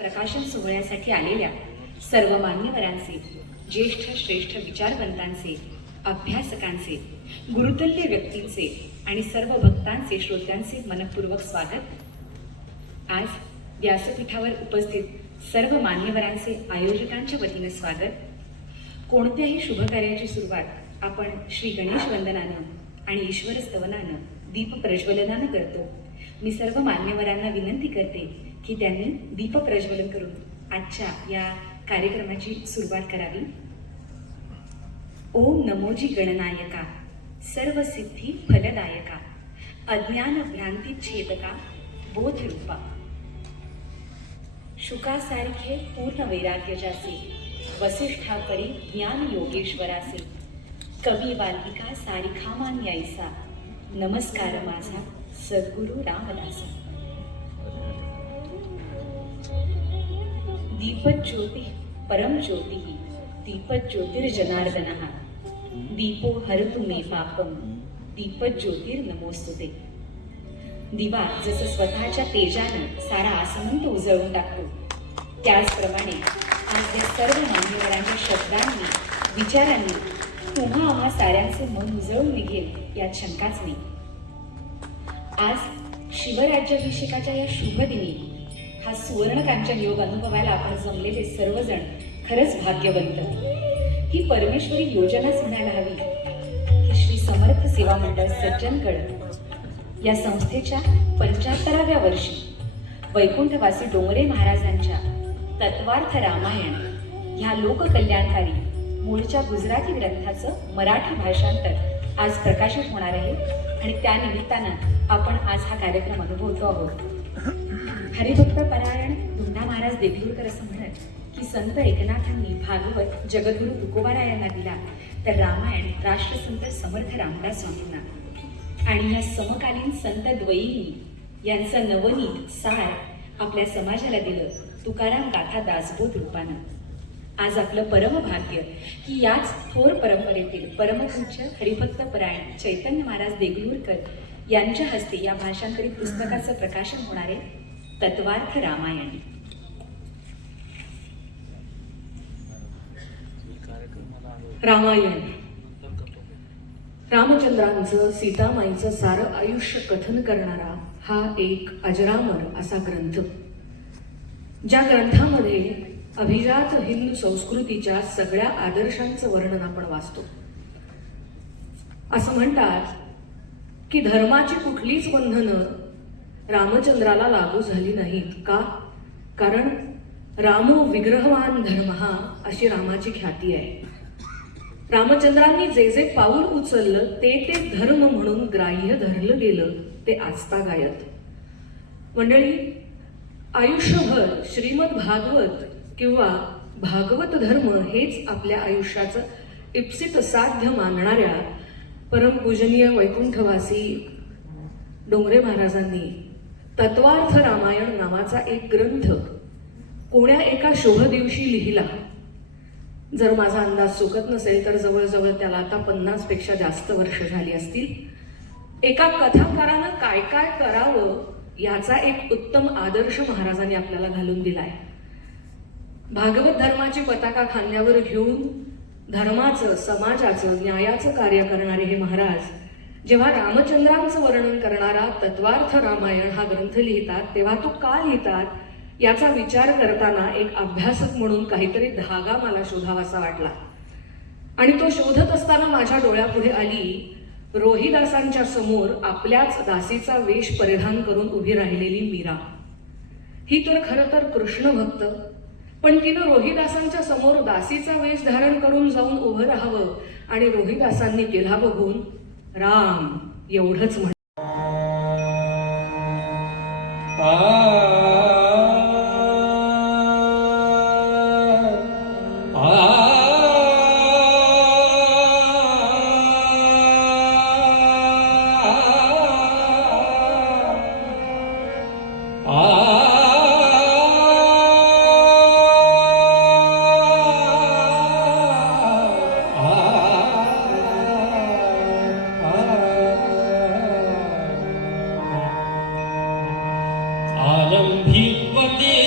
प्रकाशन सोहळ्यासाठी आलेल्या सर्व मान्यवरांचे ज्येष्ठ श्रेष्ठ विचारवंतांचे अभ्यासकांचे गुरुतल्य व्यक्तींचे आणि सर्व भक्तांचे श्रोत्यांचे मनपूर्वक स्वागत. आज व्यासपीठावर उपस्थित सर्व मान्यवरांचे आयोजकांच्या वतीनं स्वागत. कोणत्याही शुभकार्याची सुरुवात आपण श्री गणेश वंदनानं आणि ईश्वर स्तवनानं दीप प्रज्वलनानं करतो. मी सर्व मान्यवरांना विनंती करते की त्यांनी दीप प्रज्वलन करून आजच्या या कार्यक्रमाची सुरुवात करावी. ओम नमोजी गणनायका सर्व सिद्धी फलदायका अज्ञान भ्रांती छेदका बोधरूपा शुकासारखे पूर्ण वैराग्यजाचे वसिष्ठापरी ज्ञान योगेश्वराचे कवी बालिका सारिखामान यायसा नमस्कार माझा सद्गुरु रामदासा. दीपज्योती परमज्योती दीपज्योतिर्जनार्दनः। दीपो हरतु मे पापम दीपज्योतिर्नमोस्तुते दिवा जसं स्वतःच्या तेजानं सारा आसमंत उजळून टाकतो त्याचप्रमाणे आज या सर्व मान्यवरांच्या शब्दांनी विचारांनी तुम्हा आम्हा साऱ्यांचे मन उजळून निघेल यात शंकाच नाही. आज शिवराज्याभिषेकाच्या या शुभदिनी हा सुवर्णकांच्या योग अनुभवायला आपण जमलेले सर्वजण खरंच भाग्यवंत. ही परमेश्वरी योजनाच म्हणायला हवी. ही श्री समर्थ सेवा मंडळ सज्जनगड या संस्थेच्या पंच्याहत्तराव्या वर्षी वैकुंठवासी डोंगरे महाराजांच्या तत्वार्थ रामायण ह्या लोककल्याणकारी मूळच्या गुजराती ग्रंथाचं मराठी भाषांतर आज प्रकाशित होणार आहे. आणि त्या निमित्तानं आपण आज हा कार्यक्रम अनुभवतो आहोत. हरिभक्त परायण धुंडा महाराज देगलूरकर असं म्हणत की संत एकनाथांनी भागवत जगद्गुरु तुकोबारायांना दिला तर रामायण राष्ट्रसंत समर्थ रामदास स्वामींना. आणि या समकालीन संत द्वयींनी यांचं नवनीत सार आपल्या समाजाला दिलं तुकाराम गाथा दासबोध रूपानं. आज आपलं परमभाग्य की याच थोर परंपरेतील परमपूज्य हरिभक्त परायण चैतन्य महाराज देगलूरकर यांच्या हस्ते या भाषांतरित पुस्तकाचं प्रकाशन होणार आहे तत्वार्थ रामायण. रामायण. रामचंद्रांचं सीतामाईचं सारं आयुष्य कथन करणारा हा एक अजरामर असा ग्रंथ. ज्या ग्रंथामध्ये अभिजात हिंदू संस्कृतीच्या सगळ्या आदर्शांचं वर्णन आपण वाचतो. असं म्हणतात की धर्माची कुठलीच बंधनं रामचंद्राला लागू झाली नाहीत का? कारण रामो विग्रहवान धर्म हा अशी रामाची ख्याती आहे. रामचंद्रांनी जे जे पाऊल उचललं ते ते धर्म म्हणून ग्राह्य धरलं गेलं ते आजता गायत मंडळी आयुष्यभर श्रीमद भागवत किंवा भागवत धर्म हेच आपल्या आयुष्याचं इप्सित साध्य मानणाऱ्या परमपूजनीय वैकुंठवासी डोंगरे महाराजांनी तत्वार्थ रामायण नावाचा एक ग्रंथ कोण्या एका शुभ दिवशी लिहिला. जर माझा अंदाज चुकत नसेल तर जवळजवळ त्याला आता पन्नासपेक्षा जास्त वर्ष झाली असतील. एका कथाकारानं काय काय करावं याचा एक उत्तम आदर्श महाराजांनी आपल्याला घालून दिला आहे भागवत धर्माची पताका खांद्यावर घेऊन धर्माचं समाजाचं न्यायाचं कार्य करणारे हे महाराज जेव्हा रामचंद्रांचं वर्णन करणारा तत्वार्थ रामायण हा ग्रंथ लिहितात तेव्हा तो का लिहितात याचा विचार करताना एक अभ्यासक म्हणून काहीतरी धागा मला शोधावासा वाटला. आणि तो शोधत असताना माझ्या डोळ्यापुढे आली रोहिदासांच्या समोर आपल्याच दासीचा वेश परिधान करून उभी राहिलेली मीरा. ही तर खरं तर कृष्ण भक्त पण तिनं रोहिदासांच्या समोर दासीचा वेश धारण करून जाऊन उभं राहावं आणि रोहिदासांनी तिला बघून राम एवढंच म्हण 冷平滑的。